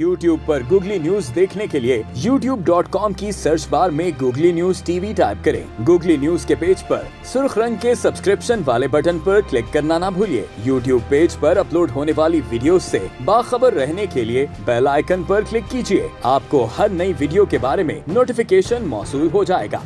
YouTube पर googly news देखने के लिए youtube.com की सर्च बार में गूगली न्यूज टीवी टाइप करें। गूगली न्यूज के पेज पर सुर्ख रंग के सब्सक्रिप्शन वाले बटन पर क्लिक करना ना भूलिए। YouTube पेज पर अपलोड होने वाली वीडियोस से बाखबर रहने के लिए बेल आइकन पर क्लिक कीजिए। आपको हर नई वीडियो के बारे में नोटिफिकेशन मौसूल हो जाएगा।